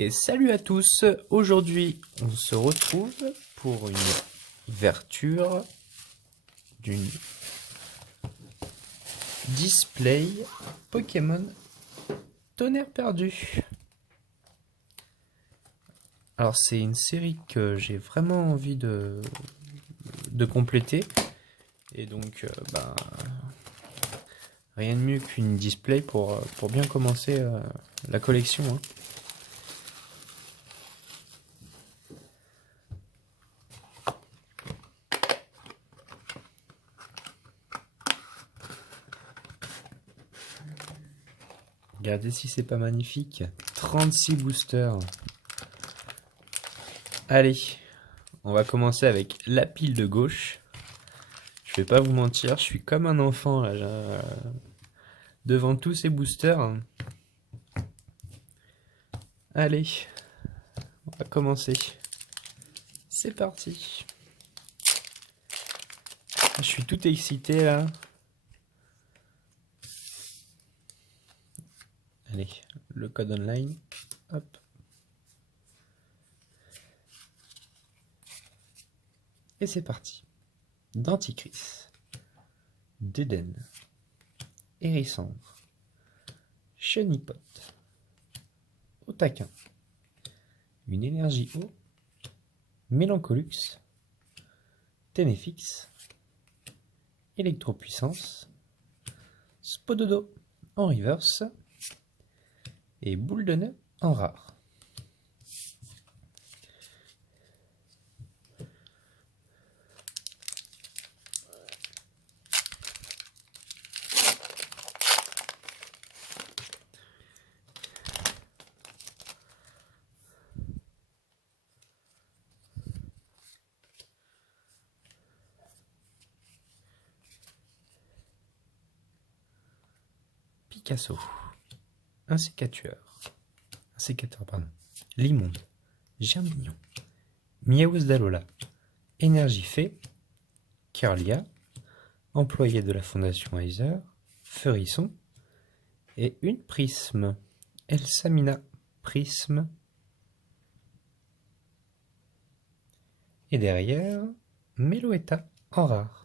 Et salut à tous, aujourd'hui on se retrouve pour une ouverture d'une display Pokémon Tonnerre perdu. Alors c'est une série que j'ai vraiment envie de compléter et donc rien de mieux qu'une display pour bien commencer la collection, hein. Regardez si c'est pas magnifique. 36 boosters. Allez, on va commencer avec la pile de gauche. Je vais pas vous mentir, je suis comme un enfant là, devant tous ces boosters. Allez, on va commencer. C'est parti. Je suis tout excité là. Allez, le code online. Hop. Et c'est parti. Denticris, Dédenne, Hérissandre, Chenipote, Otaquin, une énergie eau, Mélancolux, Ténéfix, Électropuissance, Spododo en reverse et Boule de Nez en rare. Picasso, un sécateur, Limonde, Germignon, Miaouz d'Alola, Énergie Fée, Kirlia, employé de la Fondation Heiser, Feurisson, et une Prisme, Elsamina Prisme. Et derrière, Meloetta en rare.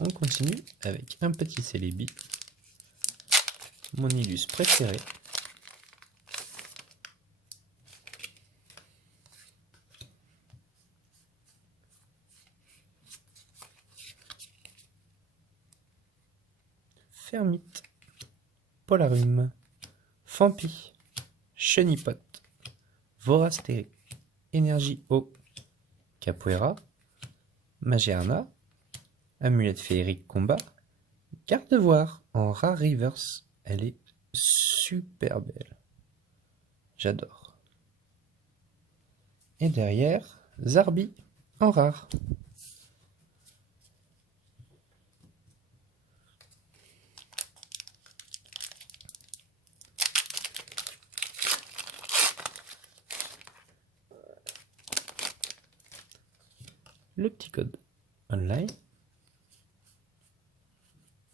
On continue avec un petit Celebi, mon illus préféré. Fermite, Polarum, Fampi, Chenipote, Vorastéré, Énergie eau, Capoeira, Magearna, Amulette féerique combat, Gardevoir en rare reverse. Elle est super belle. J'adore. Et derrière, Zarbi en rare. Le petit code online.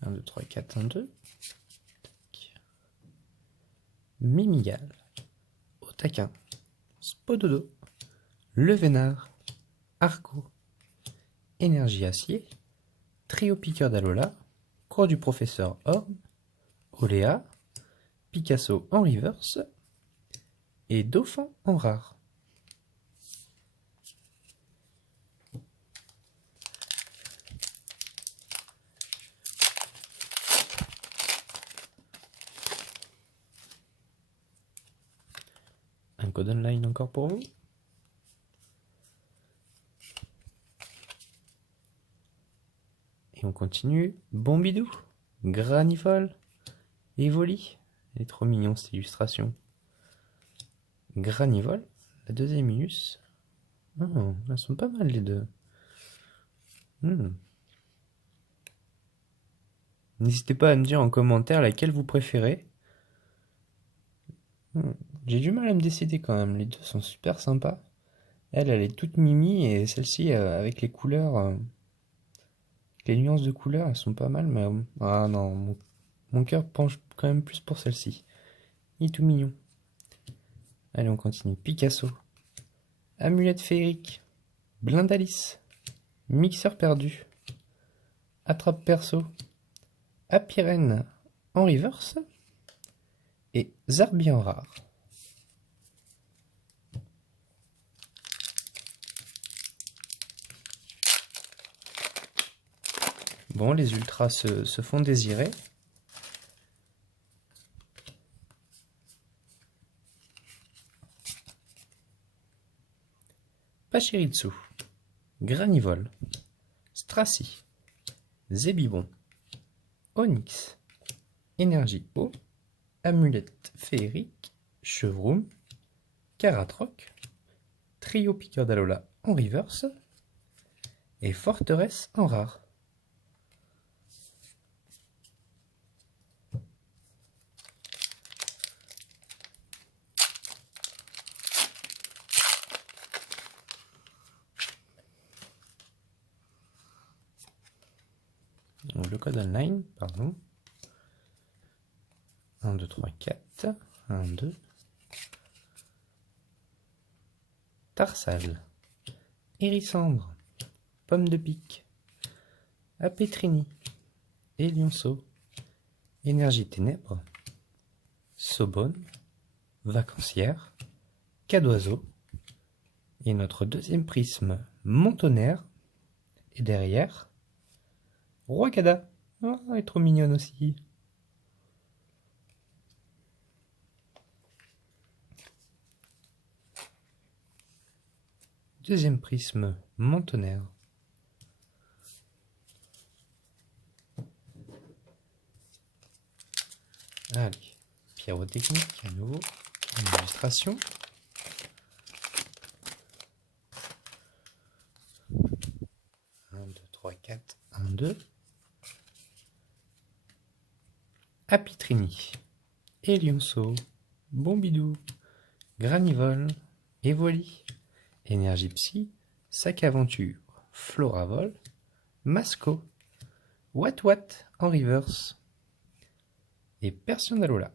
1, 2, 3, 4, 1, 2. Mimigal, Otaquin, Spododo, Le Vénard, Arco, Énergie Acier, Trio Piqueur d'Alola, Cours du Professeur Horn, Oléa, Picasso en reverse et Dauphin en rare. Un code online encore pour vous. Et on continue. Bombidou, Granivol, Evoli. Elle est trop mignon cette illustration. Granivol, la deuxième illus. Oh, elles sont pas mal les deux. N'hésitez pas à me dire en commentaire laquelle vous préférez. J'ai du mal à me décider quand même, les deux sont super sympas. Elle est toute mimi et celle-ci avec les couleurs, Les nuances de couleurs, elles sont pas mal, mais... Ah non, mon cœur penche quand même plus pour celle-ci. Il est tout mignon. Allez, on continue. Picasso. Amulette féerique. Blindalice. Mixeur perdu. Attrape perso. Apirène en reverse. Et Zarbi en rare. Bon, les ultras se font désirer. Pachirisu, Granivol, Stracy, Zébibon, Onyx, Énergie Eau, Amulette Féerique, Chevroom, Caratroc, Trio Piqueur d'Alola en reverse et Forteresse en rare. Donc le code online, pardon. 1, 2, 3, 4. 1, 2. Tarsal. Hérissandre. Pomme de pique. Apétrini. Élionceau. Énergie ténèbres. Sobonne. Vacancière. Cadoiseau. Et notre deuxième prisme, Montonnerre. Et derrière, Roicada. Oh, elle est trop mignonne aussi. Deuxième prisme, Montonnerre. Allez, pyrotechnique à nouveau. Une illustration. Un, 2, 3, 4, 1, 2. Apitrini, Élionceau, Bombidou, Granivol, Evoli, Énergie Psy, Sac Aventure, Floravol, Masco, Wat en reverse et Personnalola.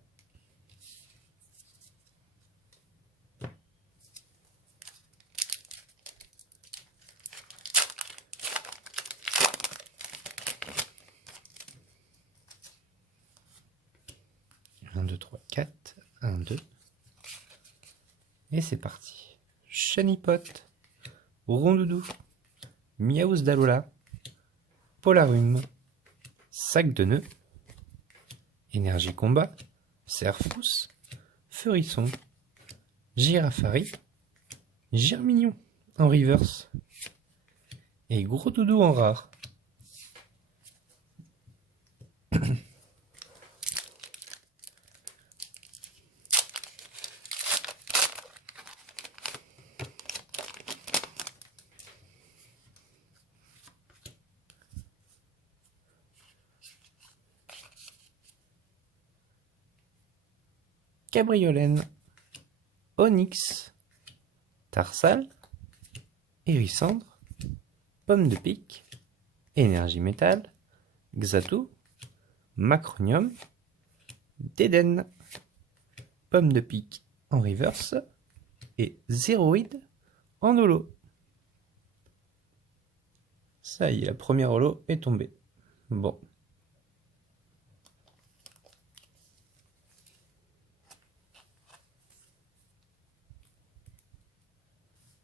Un, 2, 3, 4, 1, 2. Et c'est parti. Chenipote, Rondoudou, Miaous d'Alola, Polarum, Sac de nœuds, Énergie combat, Serfous, Feurisson, Girafari, Germignon en reverse et Gros Doudou en rare. Cabriolène, Onyx, Tarsal, Hérissandre, Pomme de pique, Énergie métal, Xatu, Macronium, Déden, Pomme de pique en reverse et Zéroïde en holo. Ça y est, la première holo est tombée. Bon.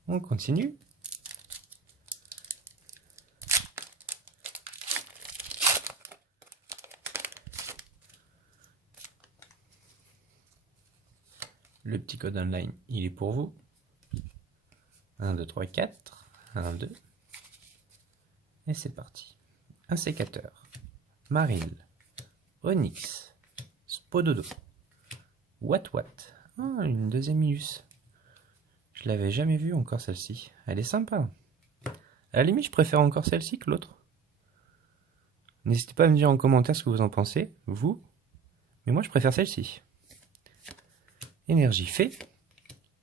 On continue. Le petit code online, il est pour vous. 1, 2, 3, 4. 1, 2. Et c'est parti. Un sécateur. Maril. Onyx. Spododo. Wat. Ah, une deuxième Illus. Je l'avais jamais vue encore celle-ci. Elle est sympa. À la limite, je préfère encore celle-ci que l'autre. N'hésitez pas à me dire en commentaire ce que vous en pensez, vous. Mais moi, je préfère celle-ci. Énergie Fée.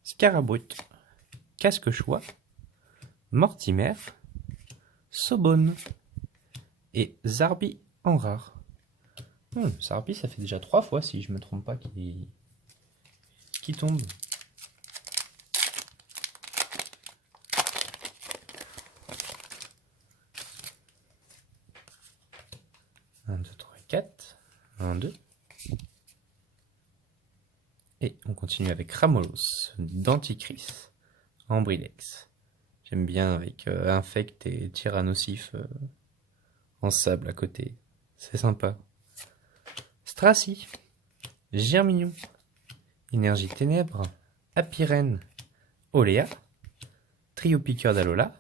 Scarabrut. Casque-choix. Mortimer. Sobonne. Et Zarbi en rare. Zarbi, ça fait déjà 3 fois, si je me trompe pas, qui tombe. 1, 2, 3, 4. 1, 2. Et on continue avec Ramolos, Denticris, Ambrilex. J'aime bien avec Infect et Tyrannosif en sable à côté. C'est sympa. Stracy, Germignon, Énergie Ténèbres, Apirène, Oléa, Trio Piqueur d'Alola.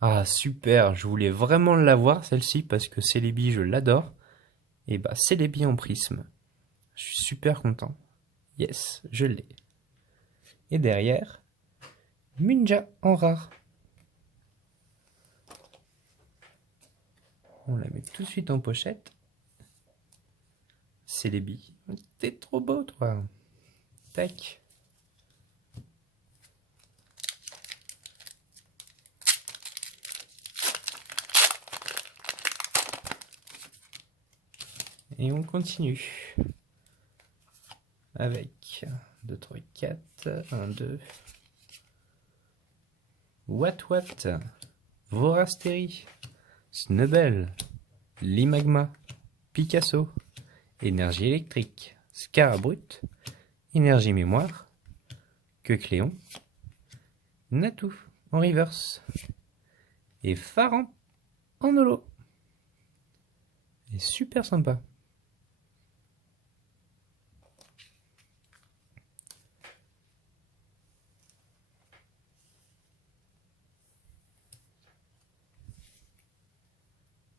Ah super, je voulais vraiment l'avoir celle-ci parce que Celebi je l'adore. Et bah Celebi en prisme. Je suis super content. Yes, je l'ai. Et derrière, Munja en rare. On la met tout de suite en pochette. Celebi. T'es trop beau toi. Tac. Et on continue. Avec 1, 2, 3, 4. 1, 2. What, Vorasteri, Snubble, Limagma, Picasso, Énergie électrique, Scarabrut, Énergie mémoire, Queucléon, Natou en reverse et Faran en holo. Et super sympa.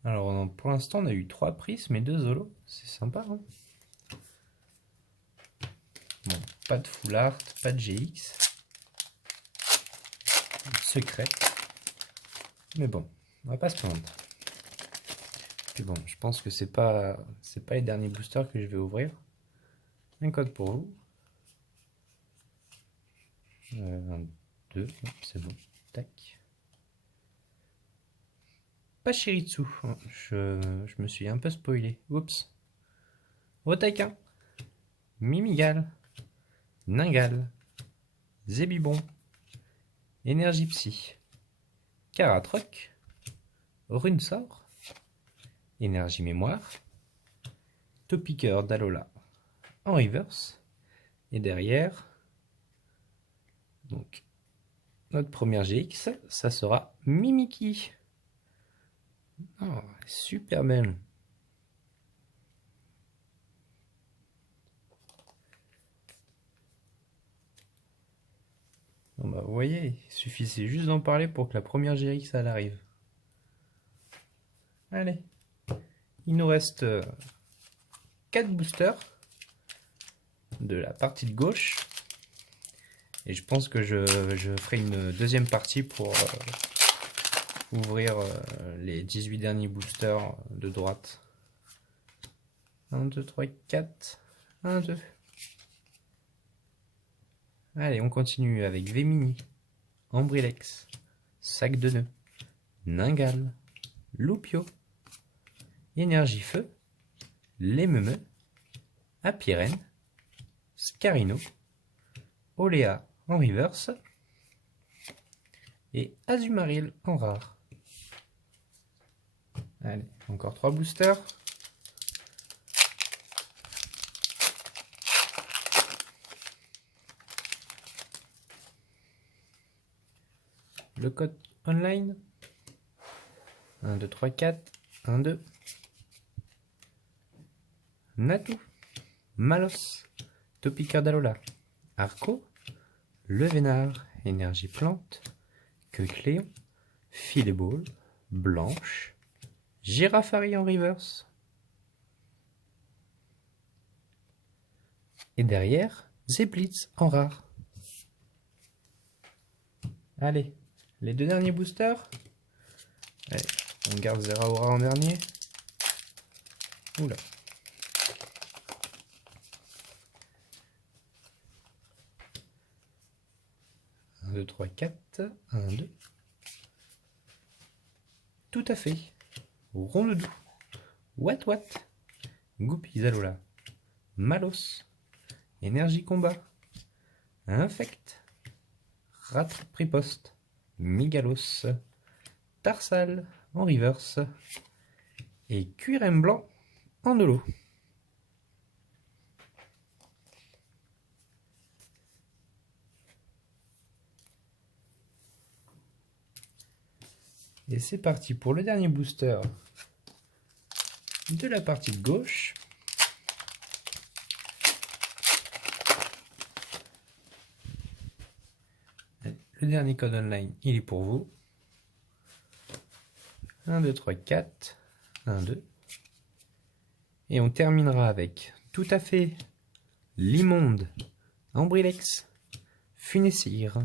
Alors pour l'instant on a eu 3 prismes et 2 holos, c'est sympa hein. Bon, pas de full art, pas de GX. Secret. Mais bon, on va pas se plaindre. Puis bon, je pense que c'est pas les derniers boosters que je vais ouvrir. Un code pour vous. 1, 2, c'est bon. Tac. Pas Shiritsu. Je me suis un peu spoilé. Oups. Otaquin. Mimigal. Ningal. Zébibon. Énergie Psy. Caratroc. Runesort. Énergie Mémoire. Topiqueur d'Alola. En reverse. Et derrière, donc, notre première GX, ça sera Mimiki. Oh, super belle. Bon bah, vous voyez, il suffisait juste d'en parler pour que la première GX elle arrive. Allez, il nous reste 4 boosters de la partie de gauche. Et je pense que je ferai une deuxième partie pour ouvrir les 18 derniers boosters de droite. 1, 2, 3, 4. 1, 2. Allez, on continue avec Vémini, Ambrilex, Sac de Nœuds, Ningal, Loupio, Énergie Feu, Lémemeux, Apirène, Scarino, Oléa en reverse et Azumaril en rare. Allez, encore 3 boosters. Le code online. 1, 2, 3, 4. 1, 2. Natou. Malos. Topiqueur d'Alola. Arco. Le Vénard. Énergie Plante. Queucléon. Filéball. Blanche. Girafari en reverse. Et derrière, Zeblitz en rare. Allez, les 2 derniers boosters. Allez, on garde Zeraora en dernier. Oula. 1, 2, 3, 4. 1, 2. Tout à fait. Rondoudou, Wat Wat, Goupy Zalola, Malos, Énergie Combat, Infect, Rattriposte, Migalos, Tarsal en reverse et QRM blanc en holo. Et c'est parti pour le dernier booster de la partie de gauche. Le dernier code online, il est pour vous. 1, 2, 3, 4. 1, 2. Et on terminera avec Tout à fait, L'Immonde, Ambrilex, Funessire,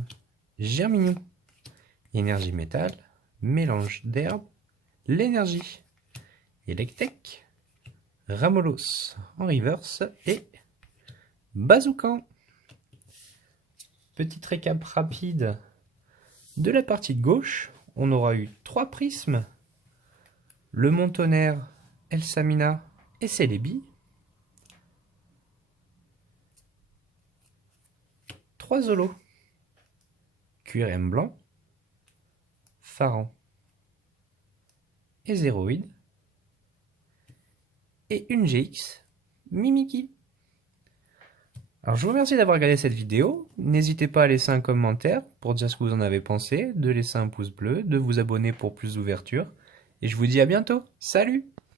Germignon, Énergie Métal, Mélange d'herbe, L'énergie, Electek, Ramolos en reverse et Bazoukan. Petite récap rapide de la partie de gauche. On aura eu 3 prismes, le Montonnerre, Elsamina et Celebi. 3 Zolos, QRM blanc, Pharan et Zéroïde. Et une GX Mimikyu. Alors je vous remercie d'avoir regardé cette vidéo. N'hésitez pas à laisser un commentaire pour dire ce que vous en avez pensé, de laisser un pouce bleu, de vous abonner pour plus d'ouverture. Et je vous dis à bientôt. Salut!